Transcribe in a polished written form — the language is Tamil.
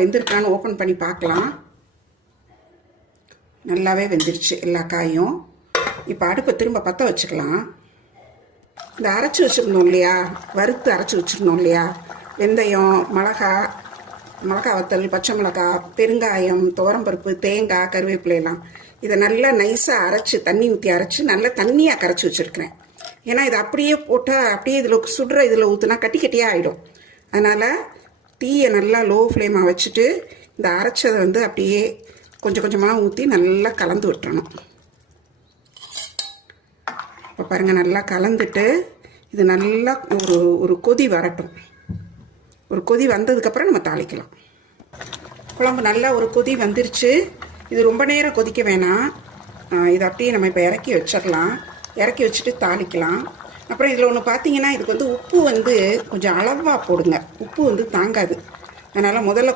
வெந்திருக்கான்னு ஓப்பன் பண்ணி பார்க்கலாம். நல்லாவே வெந்துருச்சு எல்லா காயும். இப்போ அடுப்பை திரும்ப பற்ற வச்சுக்கலாம். இந்த அரைச்சி வச்சுருந்தோம் இல்லையா, வறுத்து அரைச்சி வச்சுருந்தோம் இல்லையா, வெந்தயம், மிளகா வத்தல், பச்சை மிளகா, பெருங்காயம், துவரம்பருப்பு, தேங்காய், கருவேப்பிலையெல்லாம் இதை நல்லா நைஸாக அரைச்சி தண்ணி ஊற்றி அரைச்சி நல்லா தண்ணியாக கரைச்சி வச்சுருக்கிறேன். ஏன்னா இதை அப்படியே போட்டால் அப்படியே இதில் சுடுற இதில் ஊற்றுனா கட்டி கட்டியாக ஆகிடும். அதனால் தீயை நல்லா லோ ஃப்ளேமாக வச்சுட்டு இந்த அரைச்சதை அப்படியே கொஞ்சம் கொஞ்சமாக ஊற்றி நல்லா கலந்து விட்டுறணும். இப்போ பாருங்கள், நல்லா கலந்துட்டு இது நல்லா ஒரு கொதி வரட்டும். ஒரு கொதி வந்ததுக்கப்புறம் நம்ம தாளிக்கலாம். குழம்பு நல்லா ஒரு கொதி வந்துருச்சு. இது ரொம்ப நேரம் கொதிக்க வேணாம். இதை அப்படியே நம்ம இப்போ இறக்கி வச்சிடலாம். இறக்கி வச்சுட்டு தாளிக்கலாம். அப்புறம் இதில் ஒன்று பார்த்தீங்கன்னா, இதுக்கு உப்பு கொஞ்சம் அளவாக போடுங்க. உப்பு தாங்காது. அதனால் முதல்ல